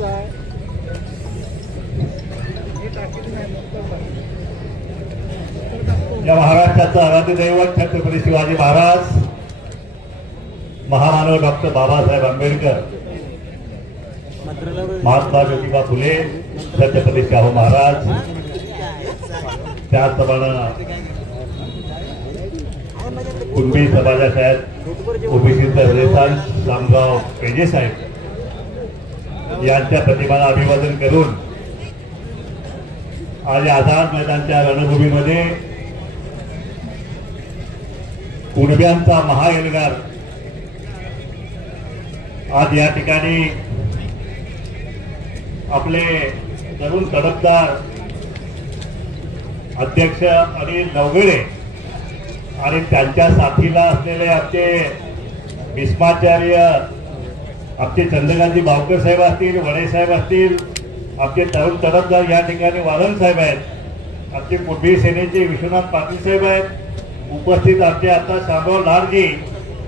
या महाराष्ट्राचं आराध्य दैवत छत्रपती शिवाजी महाराज, महामानव डॉक्टर बाबासाहेब आंबेडकर, महात्मा ज्योतिबा फुले, छत्रपती शाहू महाराज, त्याचप्रमाणे कुणबी समाजाचे आहेत ओबीसीचे हृदयस्थान शामगाव पेजे साहेब यांच्या प्रतिमाला अभिवादन करून आज आझाद मैदानच्या रणभूमीमध्ये कुणब्यांचा महाएल्गार आज या ठिकाणी आपले तरुण तडफदार अध्यक्ष अनिल नवगडे आणि त्यांच्या साथीला असलेले आमचे भीष्माचार्य, आमचे चंद्रकांतजी बावकर साहेब असतील, वडे साहेब असतील, आमचे तरुण तडफदार या ठिकाणी वालन साहेब आहेत, आमचे कुणबी सेनेचे विश्वनाथ पाटील साहेब आहेत, उपस्थित आमचे आता शामराव लाडजी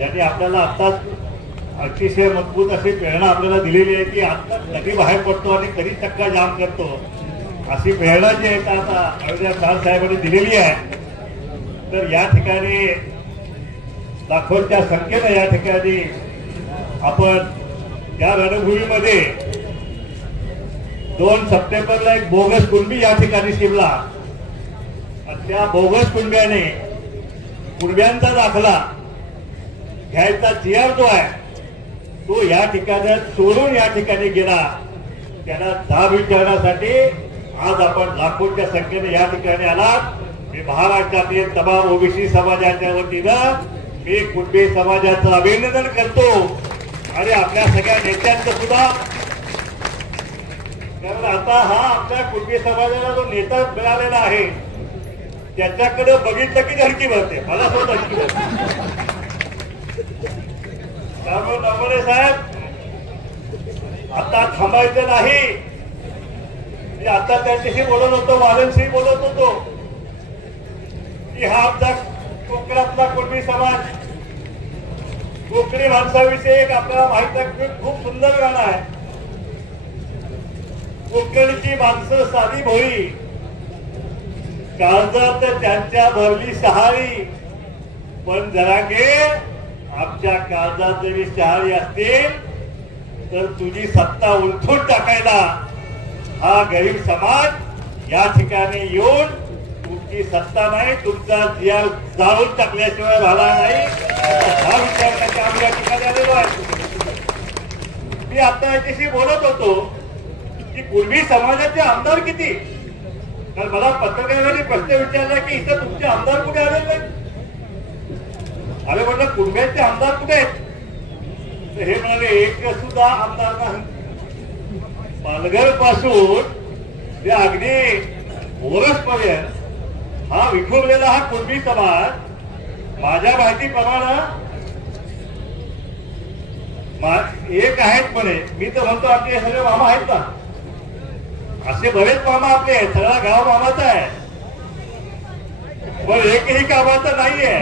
यांनी आपल्याला आत्ताच अतिशय मजबूत अशी प्रेरणा आपल्याला दिलेली आहे की आता कधी बाहेर पडतो आणि कधी चक्का जाम करतो अशी प्रेरणा जी आहे आता अयोध्या खान साहेबांनी दिलेली आहे. तर या ठिकाणी लाखोंच्या संख्येने या ठिकाणी आपण या रणभूमीमध्ये 2 सप्टेंबरला एक बोगस कुणबी या ठिकाणी शिरला आणि त्या बोगस कुणब्याने कुणब्यांचा दाखला घ्यायचा जीआर जो आहे तो या ठिकाणी सोडून या ठिकाणी गेला. त्याला जाब विचारण्यासाठी आज आपण लाखोंच्या संख्येने या ठिकाणी आलात. मी महाराष्ट्रातील तमाम ओबीसी समाजाच्या वतीनं मी कुणबी समाजाचं अभिनंदन करतो आणि आपल्या सगळ्या नेत्यांचं सुद्धा. कारण आता हा आपल्या कुणबी समाजाला जो नेता मिळालेला आहे त्याच्याकडे बघितलं की धडकी भरते, मला सुद्धा धडकी भरते. त्यामुळे नवरे साहेब आता थांबायचं नाही. मी आता त्यांच्याशी बोलत होतो, वालनशी बोलत होतो की हा आमचा कोकणातला कुणबी समाज, कोकणी माणसाविषयी एक आपल्याला माहित आहे खूप सुंदर गाणं आहे. कोकणची माणसं साधी भोळी, काळजात त्यांच्या भरली शहाळी, पण जरांगे आमच्या काळजात जरी शहाळी असतील तर तुझी सत्ता उलथून टाकायला हा गरीब समाज या ठिकाणी येऊन तुमची सत्ता नाही, तुमचा जिया जाळून टाकल्याशिवाय झाला नाही हा विचार करण्याचा आम्ही या ठिकाणी आलेलो आहे. मी आता याच्याशी बोलत होतो की कुणबी समाजाचे आमदार किती. तर मला पत्रकारांनी प्रश्न विचारला की इथं तुमचे आमदार कुठे आले नाही. अरे म्हटलं कुणब्यांचे आमदार कुठे आहेत. तर हे म्हणाले एक सुद्धा आमदार नाही. पालघर पासून ते अगदी ओरसपर्यंत हा विखुरलेला हा कुणबी समाज माझ्या माहितीप्रमाणे एक आहेत म्हणे. मी तर म्हणतो आपले सगळे मामा आहेत ना, असे बरेच मामा आपले आहेत, सगळा गाव मामाचा आहे, पण एकही कामाचा नाहीये.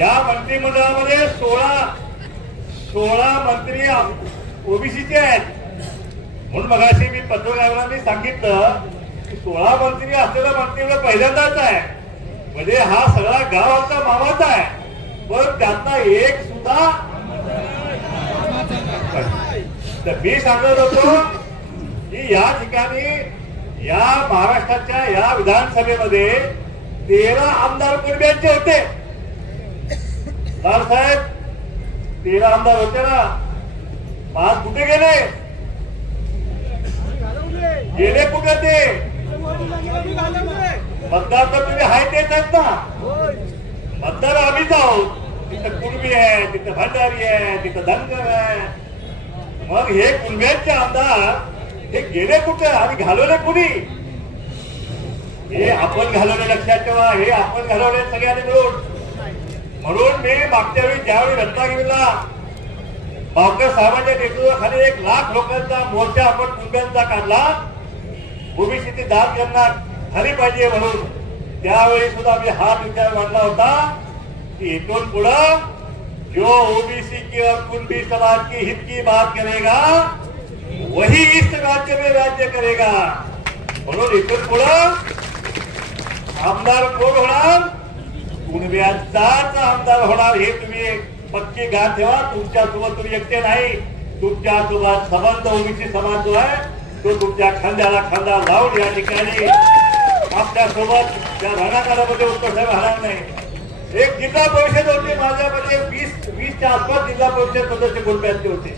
या मंत्रिमंडळामध्ये 16 मंत्री ओबीसीचे आहेत. म्हणून मगाशी मी पत्रकारांनी सांगितलं की 16 मंत्री असलेला मंत्रिमंडळ पहिल्यांदाच आहे, म्हणजे हा सगळा गाव आमचा मामाचा आहे, पण त्यातला एक सुद्धा. तर मी सांगत होतो की या ठिकाणी या महाराष्ट्राच्या या विधानसभेमध्ये 13 आमदार कुणब्यांचे होते. साहेब 13 आमदार होते ना, 5 कुठे गेले कुठे ते मतदार तर तुम्ही हाय तेच आहेत ना. मतदार आम्हीच आहोत. तिथं कुणबी आहे, तिथं भंडारी आहे, तिथं धनगर आहे. मग हे कुणब्यांचे आमदार हे गेले कुठे आणि घालवले कुणी. हे आपण घालवले, लक्षात ठेवा, हे आपण घालवले सगळ्यांनी मिळून. म्हणून मी मागच्या वेळी ज्यावेळी रत्नागिरीला बावकर साहेबांच्या नेतृत्वाखाली 1 लाख लोकांचा मोर्चा आपण कुणब्यांचा काढला, ओबीसीची दाद त्यांना झाली पाहिजे म्हणून, त्यावेळी सुद्धा मी हा विचार मांडला होता कि इथून पुढं जो ओबीसी की और कुणबी समाज की हित की बात करेगा वही इस राज्य में राज्य करेगा. म्हणून इथून पुढं आमदार कोण होणार? कुणब्यांचाच आमदार होणार. हे तुम्ही पक्की गाठ ठेवा. तुमच्यासोबत तुम्ही एकटे नाही, तुमच्यासोबत संबंध ओबीसी समाज जो आहे तो तुमच्या खांद्याला खांदा लावून या ठिकाणी आपल्यासोबत त्या रणकाळामध्ये उत्तर राहणार नाही. एक जिल्हा परिषद होते माझ्यामध्ये 20च्या आसपास जिल्हा परिषद सदस्य कुणब्यांचे होते.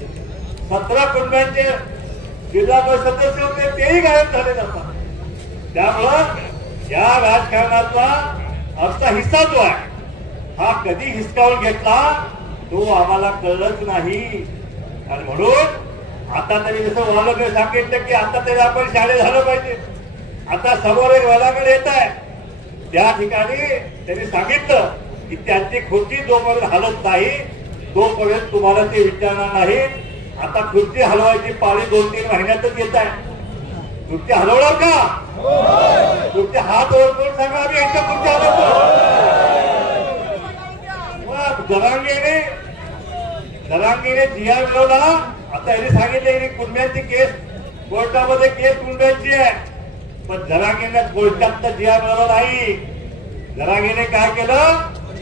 17 कुणब्यांचे जिल्हा परिषद सदस्य होते, तेही गायब झाले नसतात. त्यामुळं या राजकारणातला आमचा हिस्सा जो आहे हा कधी हिसकावून घेतला तो आम्हाला कळलंच नाही. आणि म्हणून आता तरी जसं वालकने सांगितलं की आता तरी आपण शाळे झालं पाहिजे. आता समोर एक वालाकडे येत आहे, त्या ठिकाणी त्यांनी सांगितलं की त्यांची खुर्ची जोपर्यंत हलत नाही तोपर्यंत तुम्हाला ते विचारणार नाही. आता खुर्ची हलवायची पाळी 2-3 महिन्यातच येत आहे. खुर्ची हलवणार का? खुर्ची हात ओळखून सांगा आम्ही यांच्या खुर्ची हलवतो. जरांगेने जिया मिळवला. आता यांनी सांगितलं कुणब्यांची केस कोर्टामध्ये केस कुणब्यांची आहे, पण जरांगेने कोर्टात तर जिया मिळवला नाही. जरांगेने काय केलं?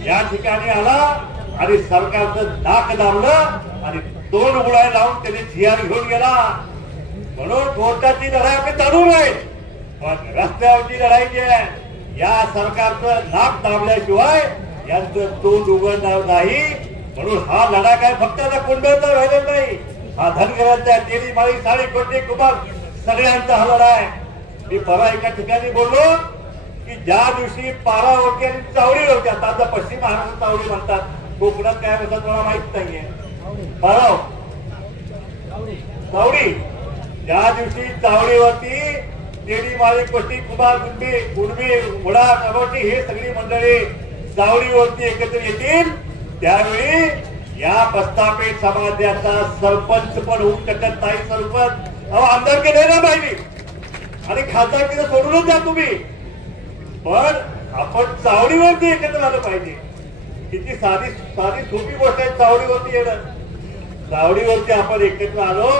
या ठिकाणी आला आणि सरकारचं नाक दाबलं आणि 2 उघड्या लावून त्याने जिया घेऊन गेला. म्हणून कोर्टाची लढाई आपली चालू राहील, पण रस्त्यावरची लढाई जी आहे या सरकारचं नाक दाबल्याशिवाय यांचं तोंड उघडणार नाही. म्हणून हा लढा काय फक्त आता कुणब्यांचा राहिलेला नाही, हा धनगरांचा, तेली माळी, साडी, कोटी, कुमार सगळ्यांचा हा लढा आहे. मी परवा एका ठिकाणी बोललो की ज्या दिवशी पारा होती आणि चावडी होती, आता पश्चिम महाराष्ट्रात चावडी म्हणतात, कोकणात काय म्हणतात मला माहित नाहीये. पाराव चावडी, ज्या दिवशी चावडीवरती तेली माळी, कोटी, कुमार, कुणबी, घोडा, कबड्डी हे सगळी मंडळी चावडीवरती एकत्र येतील त्यावेळी या बस्तापेठ समाजाचा सरपंच पण होऊ शकत नाही. सरपंच आमदारकी द्यायला पाहिजे आणि खासदारकीला सोडूनच जा तुम्ही, पण आपण चावडीवरती एकत्र आलं पाहिजे. किती साधी सोपी गोष्ट आहे चावडीवरती येणं. चावडीवरती आपण एकत्र आलो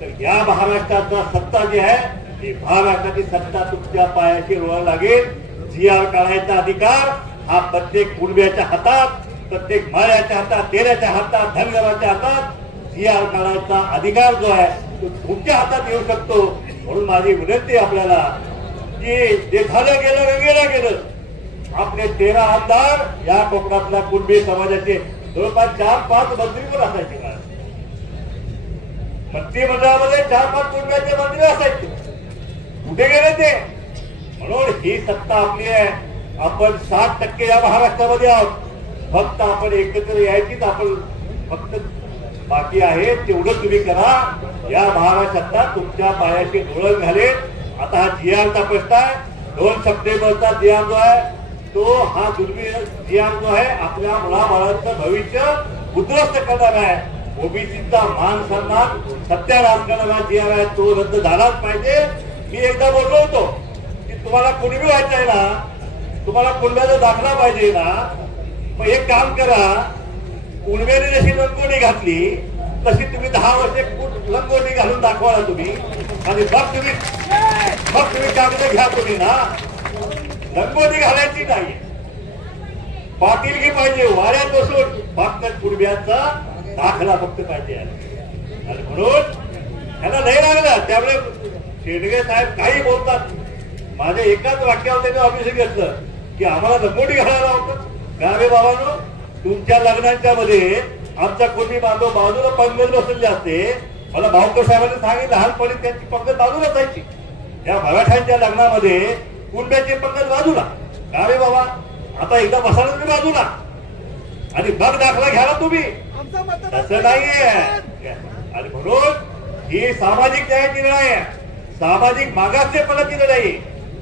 तर या महाराष्ट्राचा सत्ता जी आहे ती महाराष्ट्राची सत्ता तुमच्या पायाशी रोळ लागेल. जीआर काढायचा अधिकार हा प्रत्येक कुणब्याच्या हातात, प्रत्येक माळ्याच्या हातात, तेल्याच्या हातात, धनगराच्या हातात जीआर काढायचा अधिकार जो आहे तो तुमच्या हातात येऊ शकतो. म्हणून माझी विनंती आपल्याला की जे झालं गेलं रंगेला गेलं. आपले 13 आमदार या कोकणातल्या कुणबी समाजाचे जवळपास 4-5 मंत्री पण असायचे. मंत्रिमंडळामध्ये 4-5 कुणब्याचे मंत्री असायचे. कुठे गेले ते? म्हणून ही सत्ता आपली आहे. आपण 60% या महाराष्ट्रामध्ये आहोत. फक्त आपण एकत्र यायचीच आपण फक्त बाकी आहे तेवढं तुम्ही करा. या महाराष्ट्रात तुमच्या पायाशी डोळं घालेल. आता हा जीआरचा प्रश्न आहे. 2 सप्टेंबरचा जीआर जो आहे तो हा दुर्मिळ जीआर जो आहे आपल्या मुलाबाळांचं भविष्य उद्ध्वस्त करणार आहे. ओबीसीचा मान सन्मान सत्यानाश करणारा जीआर आहे तो रद्द झालाच पाहिजे. मी एकदा बोललो होतो की तुम्हाला कुणबी व्हायचं आहे ना, तुम्हाला कुणब्याचा दाखला पाहिजे ना, मग एक काम करा, कुणब्याने जशी लंगोटी घातली तशी तुम्ही 10 वर्षे लंगोटी घालून दाखवा ना तुम्ही, आणि मग तुम्ही कागद घ्या तुम्ही ना. लंगोटी घालायची नाही, पाटीलकी पाहिजे, वाऱ्यात बसून फक्त कुणब्यांचा दाखला फक्त पाहिजे. आणि म्हणून त्यांना नाही लागला. त्यामुळे शेडगे साहेब काही बोलतात. माझ्या एकाच वाक्यावर त्यांनी ऑफिस घेतलं की आम्हाला लंगोटी घालायला होतं. गावे बाबांनो, तुमच्या लग्नांच्या मध्ये आमचा कुणबी बांधव बाजूला पंगत बसलेले असते. मला भाऊकर साहेबांनी सांगितलं लहानपणी त्यांची पंगत बाजूला असायची. या मराठ्यांच्या लग्नामध्ये कुणब्याची पंगत बाजूला. गावे बाबा आता एकदा बसायला तुम्ही बाजूला आणि मग दाखला घ्यावा तुम्ही, तसं नाहीये. आणि म्हणून ही सामाजिक न्यायाची लढाई आहे, सामाजिक मागासलेपणाची लढाई.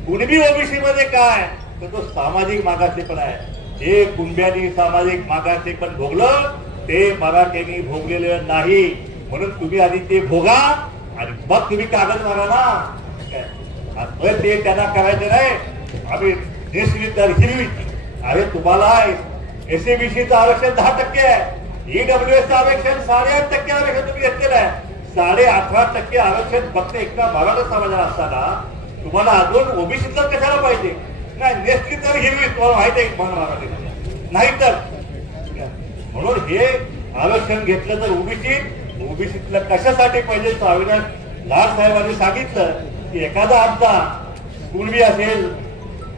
कुणबी ओबीसी मध्ये काय तर तो सामाजिक मागासलेपण आहे. जे कुणब्यांनी सामाजिक मागासलेपण भोगलं ते मराठ्यांनी भोगलेलं नाही. म्हणून तुम्ही आधी ते भोगा आणि मग तुम्ही कागद मारा ना. ते त्यांना करायचं नाही. आम्ही निश्चित हिरवी अरे तुम्हाला एसएबीसीचं आरक्षण 10% आहे, ईडब्ल्यूएसचं आरक्षण 8.5% आरक्षण तुम्ही घेतलेलं आहे. 18.5% आरक्षण फक्त एका मराठा समाजाला असताना तुम्हाला अजून ओबीसीतलं कशाला पाहिजे? नाही नेसली तर हिरवी, तुम्हाला माहिती आहे मराठी नाही तर. म्हणून हे आरक्षण घेतलं तर ओबीसीतलं कशासाठी पाहिजे? अविनाश लाड साहेबांनी सांगितलं की एखादा आमचा कुणबी असेल,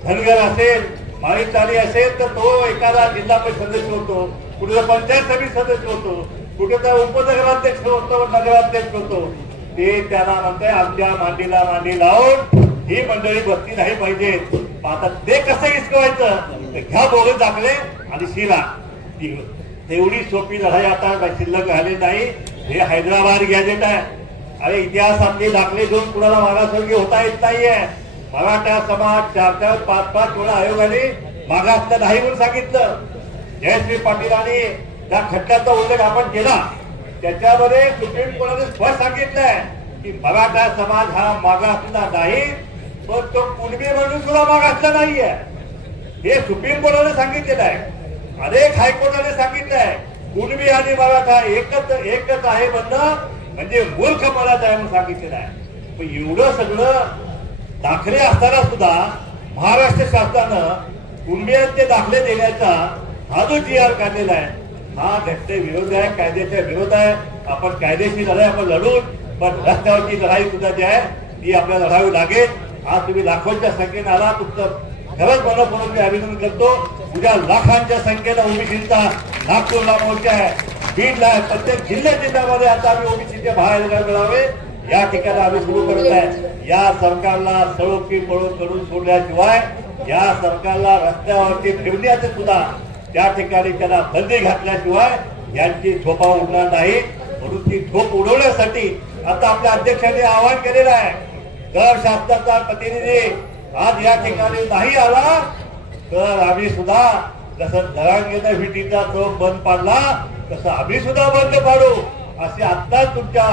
धनगर असेल, माळीचारी असेल तर तो एखादा जिल्हा परिषद सदस्य होतो, कुठे पंचायत समिती सदस्य होतो, कुठे तर उपनगराध्यक्ष होतो, नगराध्यक्ष होतो. ते त्यांना म्हणते आमच्या मांडीला मांडी लावून ही मंडळी बसती नाही पाहिजे. आता ते कसं हिसकवायचं? तर घ्या बोलून दाखले आणि शिरा. तेवढी सोपी लढाई आता शिल्लक राहिली नाही. हे हैदराबाद गॅजेट आहे. अरे इतिहास आपले दाखले देऊन कुणाला मागासवर्गीय होता येत नाहीये. मराठा समाज 4-4, 5-5 वेळा आयोगाने मागासला नाही म्हणून सांगितलं. जयश्री पाटीलांनी त्या खटल्याचा उल्लेख आपण केला. त्याच्यामध्ये सुप्रीम कोर्टाने स्पष्ट सांगितलंय की मराठा समाज हा मागासला नाही, पण तो कुणबी म्हणून सुद्धा मागासला नाहीये. हे सुप्रीम कोर्टाने सांगितलेलं आहे. अनेक हायकोर्टाने सांगितलंय कुणबी आणि मराठा एकच आहे म्हणणं म्हणजे मूर्ख मराठा आहे म्हणून सांगितलेलं आहे. पण एवढं सगळं दाखले असताना सुद्धा महाराष्ट्र शासनानं कुणबियांचे दाखले देण्याचा हा जो GR काढलेला आहे हा घटने विरोध आहे, कायद्याच्या विरोध आहे. आपण कायदेशीर लढाई आपण लढून, पण रस्त्यावरची लढाई सुद्धा जी आहे ती आपल्याला लढावी लागेल. आज तुम्ही लाखोंच्या संख्येने आला, तुमचं खरंच मनपूर्वक मी अभिनंदन करतो. उद्या लाखांच्या संख्येनं ओबीसीचा नागपूरला मोर्चा आहे, बीडला आहे, प्रत्येक जिल्ह्यामध्ये आता आम्ही ओबीसीचे बाहेर मिळावे या ठिकाणी आम्ही सुरू करत आहे. या सरकारला सळोखी पळून करून सोडल्याशिवाय, या सरकारला रस्त्यावरती फिरण्याचे सुद्धा त्या ठिकाणी त्यांना बंदी घातल्याशिवाय यांची झोपा उडणार नाही. म्हणून ती झोप उडवण्यासाठी आता आपल्या अध्यक्षांनी आवाहन केलेलं आहे. जर शासनाचा प्रतिनिधी आज या ठिकाणी नाही आला तर आम्ही सुद्धा जसं जरांगेनं विटीचा चौक बंद पाडला तसं आम्ही सुद्धा बंद पाडू असे आत्ताच तुमच्या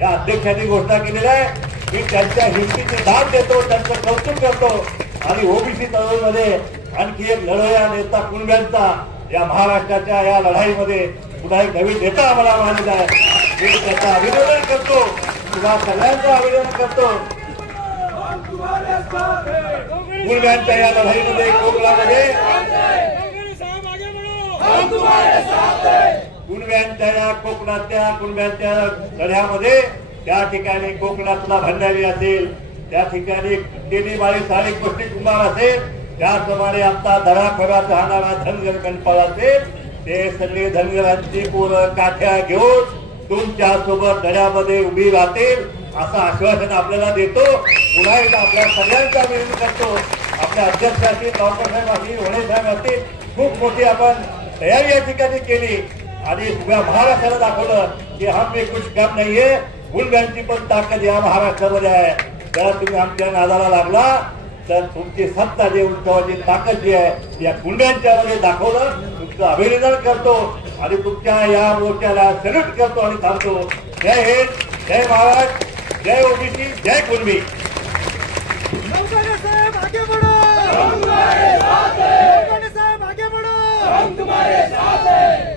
या अध्यक्षांनी घोषणा केलेली आहे. मी त्यांच्या हिमतीची दाद देतो, त्यांचं कौतुक करतो आणि ओबीसी चळवळीमध्ये आणखी एक लढवया नेता कुणब्यांचा या महाराष्ट्राच्या या लढाईमध्ये पुन्हा एक नवीन नेता आम्हाला मिळालेला आहे. मी त्याचं अभिनंदन करतो, तुला सगळ्यांचं अभिनंदन करतो. कुणब्यांच्या या लढाईमध्ये कोकणामध्ये कुणब्यांच्या या कोकणातल्या कुणब्यांच्या लढ्यामध्ये त्या ठिकाणी कोकणातला भंडारी असेल, त्या ठिकाणी तेलीमाळी साळी गोष्टी कुंभार असेल, त्याचप्रमाणे आता धडाखोरात राहणारा धनगर गणपाळ असेल, ते सगळे धनगरांची पोरं काठ्या घेऊन तुमच्या सोबत लढ्यामध्ये उभी राहतील असं आश्वासन आपल्याला देतो. पुन्हा एकदा आपल्या सगळ्यांचा विरोध करतो. आपल्या अध्यक्ष असतील, रावसाहेब असतील, होणे साहेब असतील, खूप मोठी आपण तयारी या ठिकाणी केली आणि सगळ्या महाराष्ट्राला दाखवलं की हम में कुछ कम नाहीये. कुणब्यांची पण ताकद या महाराष्ट्रामध्ये आहे. जर तुम्ही आमच्या नादाला लागला तर तुमची सत्ता जे उंचावाची ताकद जी आहे या कुणब्यांच्या मध्ये दाखवलं. तुमचं अभिनंदन करतो आणि तुमच्या या मोर्चाला सल्यूट करतो आणि थांबतो. जय हिंद, जय महाराष्ट्र, जय ओबीसी, जय कुणबी. साहेब आगे बढ़ो, हम तुम्हारे साथ हैं. साहेब आगे बढ़ो, हम तुम्हारे साथ हैं.